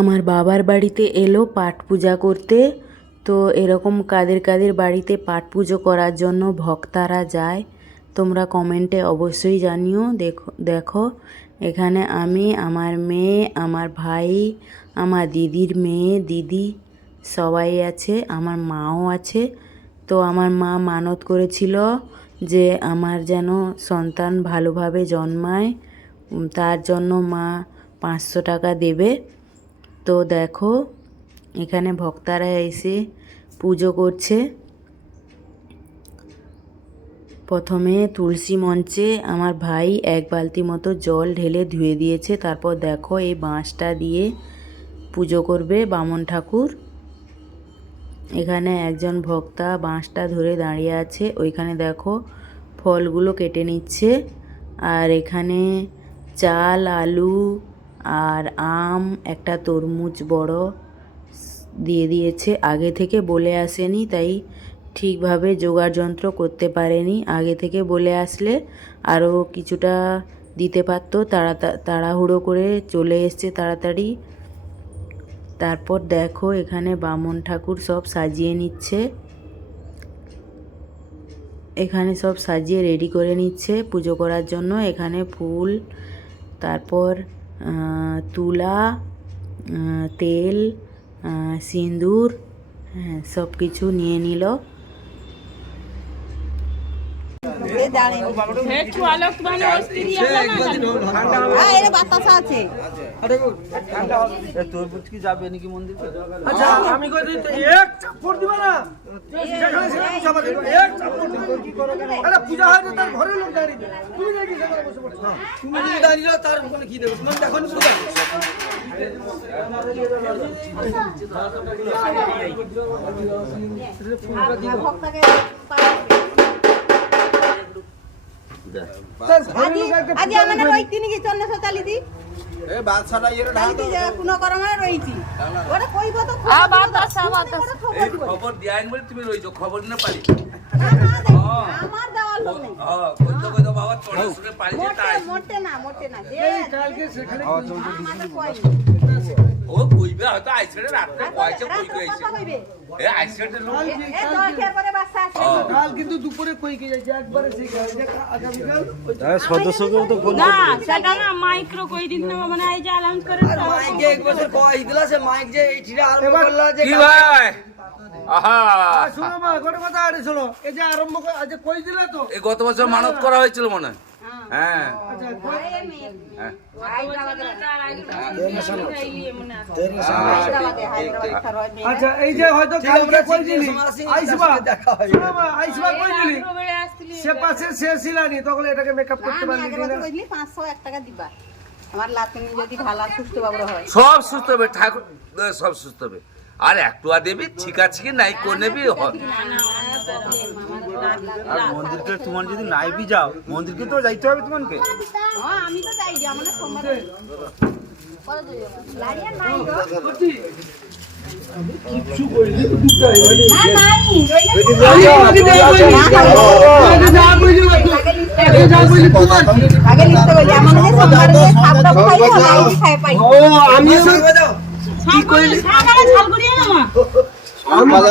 আমার বাবার বাড়িতে এলো পাট পূজা করতে, তো এরকম কাদের কাদের বাড়িতে পাট পুজো করার জন্য ভক্তারা যায়, তোমরা কমেন্টে অবশ্যই জানিও। দেখো দেখো, এখানে আমি, আমার মেয়ে, আমার ভাই, আমার দিদির মেয়ে, দিদি সবাই আছে, আমার মাও আছে। তো আমার মা মানত করেছিল যে আমার যেন সন্তান ভালোভাবে জন্মায় তার জন্য মা পাঁচশো টাকা দেবে। তো দেখো, এখানে ভক্তারা এসে পুজো করছে। প্রথমে তুলসী মঞ্চে আমার ভাই এক বালতি মতো জল ঢেলে ধুয়ে দিয়েছে। তারপর দেখো এই বাঁশটা দিয়ে পুজো করবে বামন ঠাকুর। এখানে একজন ভক্তা বাঁশটা ধরে দাঁড়িয়ে আছে। ওইখানে দেখো ফলগুলো কেটে নিচ্ছে। আর এখানে চাল, আলু আর আম, একটা তরমুজ বড় দিয়ে দিয়েছে। আগে থেকে বলে আসেনি, তাই ঠিকভাবে জোগাড় যন্ত্র করতে পারেনি। আগে থেকে বলে আসলে আরও কিছুটা দিতে পারতো। তাড়া তাড়াহুড়ো করে চলে এসছে তাড়াতাড়ি। তারপর দেখো এখানে বামন ঠাকুর সব সাজিয়ে নিচ্ছে। এখানে সব সাজিয়ে রেডি করে নিচ্ছে পুজো করার জন্য। এখানে ফুল, তারপর তুলা তেল সিঁদুর হ্যাঁ সব কিছু নিয়ে নিল। হ্যাঁ বাতাসা আছে তরমুজ কি যাবে নাকি মন্দিরে আচ্ছা আমি কই এক চাপড় দিবা না সেখানে সেখানে দিবা এক চাপড় আরে পূজা হয় তার ঘরের লোক দাঁড়িয়ে তুমি নাকি সেখানে বসে পড়ছো তুমি যদি দাঁড়িয়ে তার ওখানে কি দেবে তোমার দেখো পূজা ভক্তকে ওটা কইব তো আ, বাতাসা, বাতাসা। খবর দিয়াইন বলে তুমি রইছো খবর না পারি আমার দেওয়ার লোক নেই। হ্যাঁ কইতো কইতো বাবা তোর শুনে পারি যে মোটে তাই। মোটে না মোটে না ও কইবে হয়তো আইসরে রাত্রে কয়েছে কইবে আইছে এ আইসরে লোক। এ দশের পরে বাসা আছে। কাল কিন্তু দুপুরে কই কে যাচ্ছে একবারে সেই কাল যে আগামীকাল ওই সদস্যকেও তো ফোন না সেটা না মাইক্রো কই দিন না মানে আই যে অ্যালাউন্স করে মাইক যে এক বছর কই দিলা সে মাইক যে এইটিরা আর বললা যে কি ভাই? শোনো মা গোটা কথা আরে শোনো এই যে আরম্ভ কই দিলা তো? এই গত বছর মানত করা হয়েছিল মনে হয়। হ্যাঁ। আচ্ছা এই যে হয়তো কালকে কই দিলি আইসবা শোনো মা আইসবা কই দিলি সে পাশে সে ছিলানি তখন এটাকে মেকআপ করতে আমি পারলি না? কইলি 500 এক টাকা দিবা। আমার লাতিনি যদি ভালো সুস্থ বাবু হয়। সব সুস্থ হবে ঠাকুর সব সুস্থ হবে। আর একটুয়া দেবী ঠিক আছে কি নাই করে নেবি? আর মন্দিরকে তোমার যদি নাইবি যাও মন্দিরকে তো যাইতে হবে তোমাকে। আমি তো যাই সোমবার নাই আমার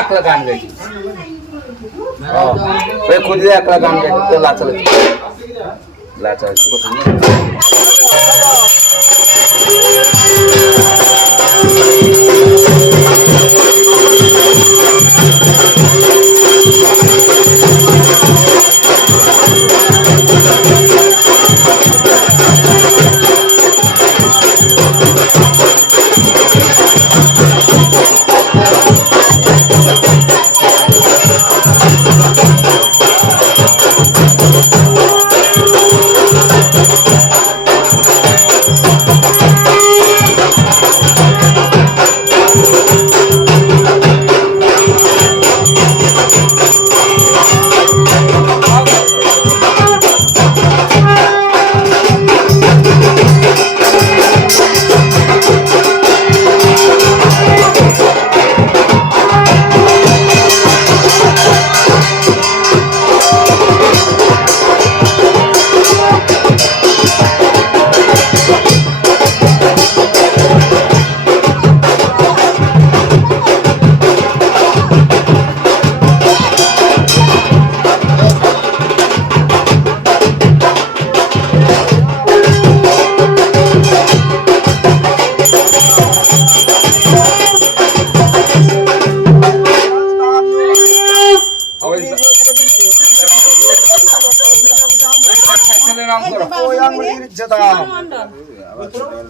একলা গান গাইছি। খুঁজে একলা গান গাইছি তো লাচা লাচা লাচা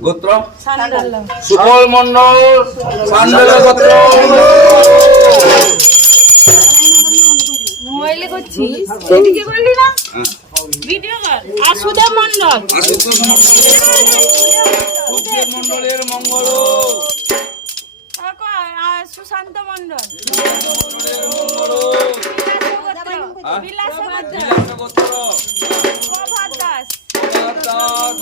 গোত্র? সুবল মন্ডল সান্ডল গোত্র। মোবাইলে করছিস এদিকে করলি না? ভিডিও কর। আর মন্ডল মন্ডলের মঙ্গল। আর কর, আর সুশান্ত মন্ডল বিলাস গোত্র বিলাস গোত্র প্রভাত দাস। দাস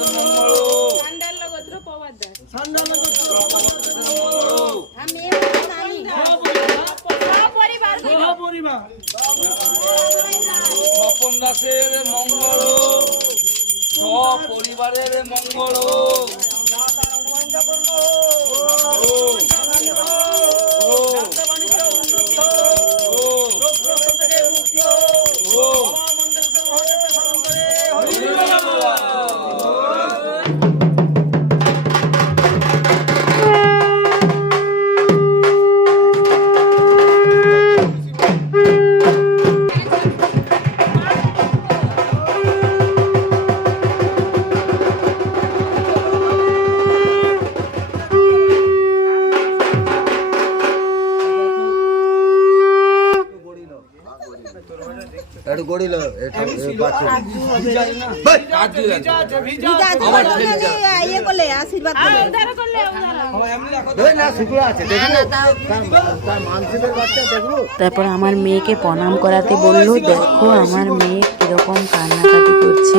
তারপর আমার মেয়েকে প্রণাম করাতে বলল দেখো আমার মেয়ে কীরকম কান্নাকাটি করছে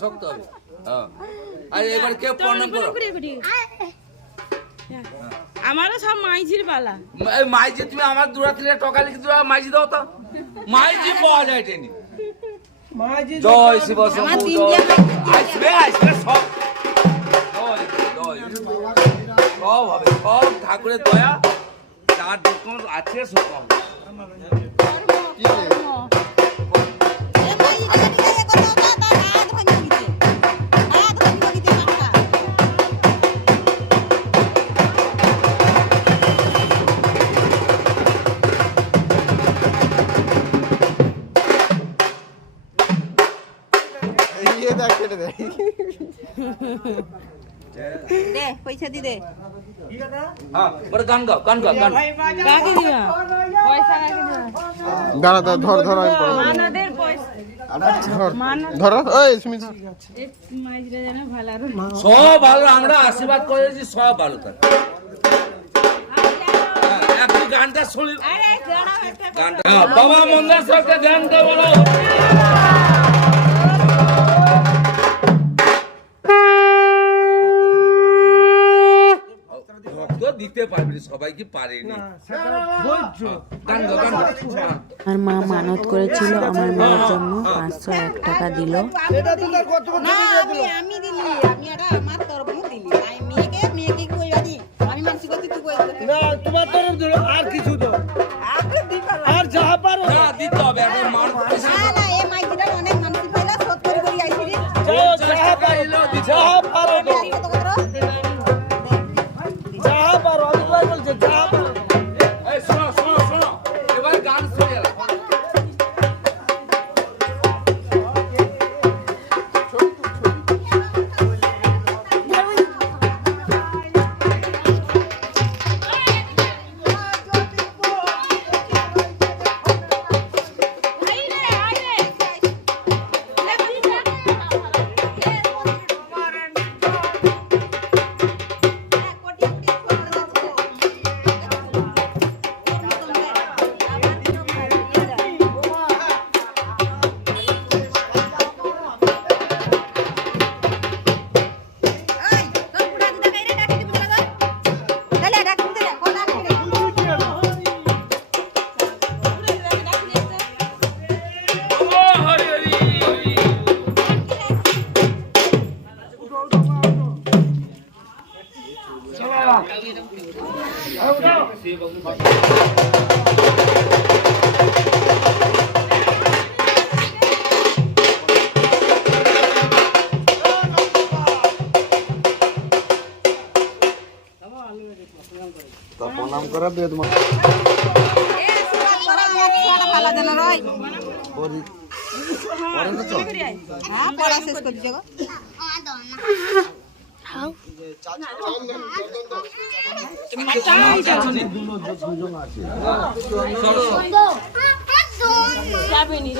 শক্ত হবে হ্যাঁ। আর এবার কেউ প্রণাম করো মাইঝির পালা এই মাইজি তুমি আমার দূরা থেকে টকা লিখে দিও মাইজি দাও তো। মাইজি পাওয়া যায় টেনি। মাঝি জয় শিব শম্ভু আমার তিন জয়। দিয়ে মাইজি আসবে আসবে সব। জয় জয়। সব হবে সব ঠাকুরের দয়া যার যখন আছে সব হবে। এ ভাই, দে পয়সা দি দে। দাঁড়া দাঁড়া ধর ধর আমি ধর সব ভালো আমরা আশীর্বাদ করেছি সব ভালো থাকে হ্যাঁ, গানটা শুনি। আরে গানা একটা গানটা হ্যাঁ, বাবা মন্দার সরকে গান কে বলো। দিতে পারবি পারেনি? হ্যাঁ। আমার মা মানত করেছিল আমার মেয়ের জন্য পাঁচশো এক টাকা দিল। তো আমি আমি দিলি? আমি এটা আমার তরফ দিলি। আমি মেয়েকে মেয়েকে কইরা দি আমি মানসি করতে তুই কই না তোমার তরফ দিল আর কিছু তো আর যাহা পারো। না দিতে হবে প্রণাম করা রয়। হ্যাঁ পড়া শেষ করে যাবে নি